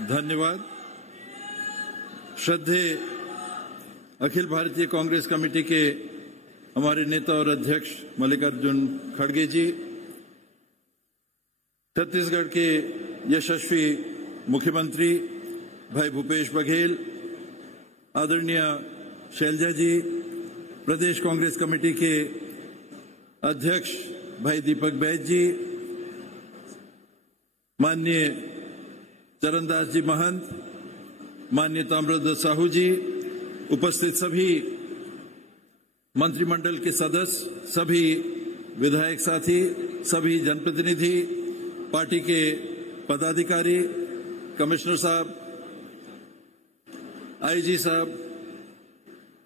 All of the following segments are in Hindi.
धन्यवाद। श्रद्धेय अखिल भारतीय कांग्रेस कमेटी के हमारे नेता और अध्यक्ष मल्लिकार्जुन खड़गे जी, छत्तीसगढ़ के यशस्वी मुख्यमंत्री भाई भूपेश बघेल, आदरणीय शैलजा जी, प्रदेश कांग्रेस कमेटी के अध्यक्ष भाई दीपक बैज जी, माननीय चरणदास जी महंत, माननीय ताम्रध्वज साहू जी, उपस्थित सभी मंत्रिमंडल के सदस्य, सभी विधायक साथी, सभी जनप्रतिनिधि, पार्टी के पदाधिकारी, कमिश्नर साहब, आईजी साहब,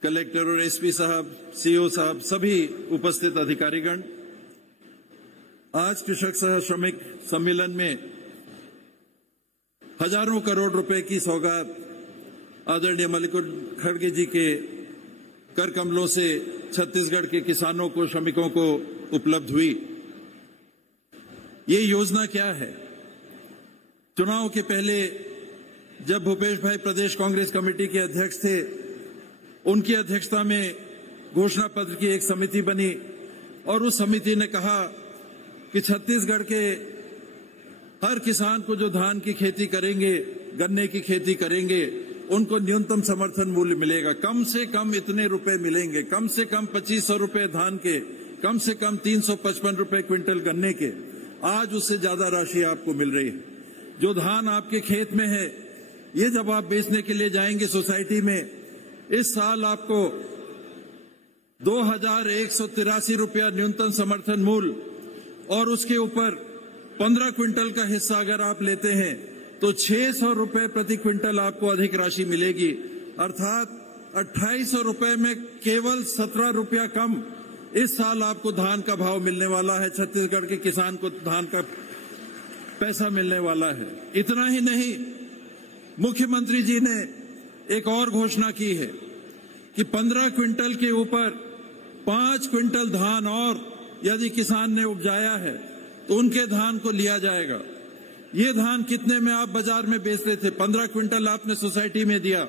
कलेक्टर और एसपी साहब, सीओ साहब, सभी उपस्थित अधिकारीगण, आज कृषक सह श्रमिक सम्मेलन में हजारों करोड़ रुपए की सौगात आदरणीय मल्लिकार्जुन खड़गे जी के कर कमलों से छत्तीसगढ़ के किसानों को, श्रमिकों को उपलब्ध हुई। ये योजना क्या है? चुनाव के पहले जब भूपेश भाई प्रदेश कांग्रेस कमेटी के अध्यक्ष थे, उनकी अध्यक्षता में घोषणा पत्र की एक समिति बनी और उस समिति ने कहा कि छत्तीसगढ़ के हर किसान को जो धान की खेती करेंगे, गन्ने की खेती करेंगे, उनको न्यूनतम समर्थन मूल्य मिलेगा, कम से कम इतने रुपए मिलेंगे, कम से कम 2500 रुपए धान के, कम से कम 355 रुपए क्विंटल गन्ने के। आज उससे ज्यादा राशि आपको मिल रही है। जो धान आपके खेत में है, ये जब आप बेचने के लिए जाएंगे सोसाइटी में, इस साल आपको 2183 रुपया न्यूनतम समर्थन मूल्य और उसके ऊपर 15 क्विंटल का हिस्सा अगर आप लेते हैं तो 600 रुपए प्रति क्विंटल आपको अधिक राशि मिलेगी। अर्थात 2800 रुपए में केवल 17 रुपया कम इस साल आपको धान का भाव मिलने वाला है। छत्तीसगढ़ के किसान को धान का पैसा मिलने वाला है। इतना ही नहीं, मुख्यमंत्री जी ने एक और घोषणा की है कि 15 क्विंटल के ऊपर 5 क्विंटल धान और यदि किसान ने उपजाया है तो उनके धान को लिया जाएगा। ये धान कितने में आप बाजार में बेचते थे? 15 क्विंटल आपने सोसाइटी में दिया,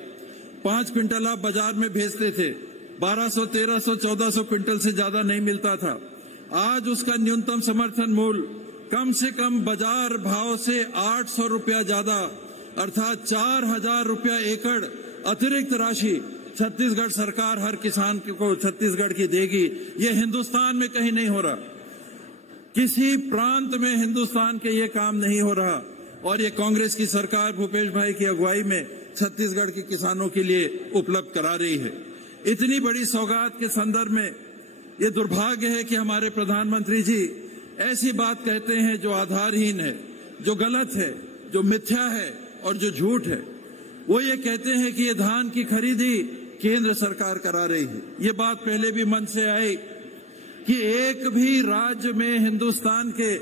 5 क्विंटल आप बाजार में बेचते थे, 1200, 1300, 1400 क्विंटल से ज्यादा नहीं मिलता था। आज उसका न्यूनतम समर्थन मूल्य कम से कम बाजार भाव से 800 रुपया ज्यादा, अर्थात 4000 रुपया एकड़ अतिरिक्त राशि छत्तीसगढ़ सरकार हर किसान को छत्तीसगढ़ की देगी। ये हिंदुस्तान में कहीं नहीं हो रहा, किसी प्रांत में हिंदुस्तान के ये काम नहीं हो रहा और ये कांग्रेस की सरकार भूपेश भाई की अगुवाई में छत्तीसगढ़ के किसानों के लिए उपलब्ध करा रही है। इतनी बड़ी सौगात के संदर्भ में ये दुर्भाग्य है कि हमारे प्रधानमंत्री जी ऐसी बात कहते हैं जो आधारहीन है, जो गलत है, जो मिथ्या है और जो झूठ है। वो ये कहते हैं कि ये धान की खरीदी केंद्र सरकार करा रही है। ये बात पहले भी मन से आई कि एक भी राज्य में हिंदुस्तान के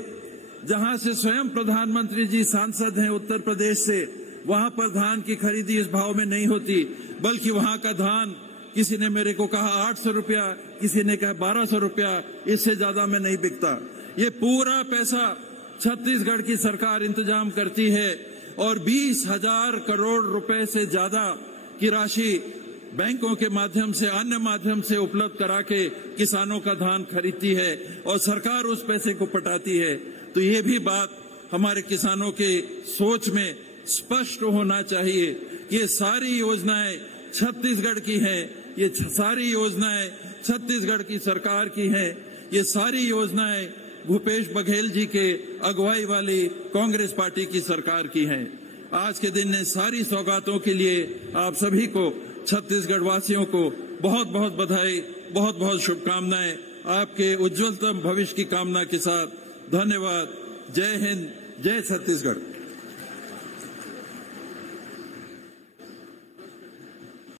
जहां से स्वयं प्रधानमंत्री जी सांसद हैं उत्तर प्रदेश से, वहां पर धान की खरीदी इस भाव में नहीं होती, बल्कि वहां का धान किसी ने मेरे को कहा 800 रुपया, किसी ने कहा 1200 रुपया, इससे ज्यादा में नहीं बिकता। ये पूरा पैसा छत्तीसगढ़ की सरकार इंतजाम करती है और 20,000 करोड़ रुपए से ज्यादा की राशि बैंकों के माध्यम से, अन्य माध्यम से उपलब्ध करा के किसानों का धान खरीदती है और सरकार उस पैसे को पटाती है। तो ये भी बात हमारे किसानों के सोच में स्पष्ट होना चाहिए कि ये सारी योजनाएं छत्तीसगढ़ की हैं, ये सारी योजनाएं छत्तीसगढ़ की सरकार की हैं, ये सारी योजनाएं भूपेश बघेल जी के अगुवाई वाली कांग्रेस पार्टी की सरकार की हैं। आज के दिन ने सारी सौगातों के लिए आप सभी को, छत्तीसगढ़ वासियों को बहुत बहुत बधाई, बहुत बहुत शुभकामनाएं। आपके उज्जवलतम भविष्य की कामना के साथ धन्यवाद। जय हिंद, जय छत्तीसगढ़।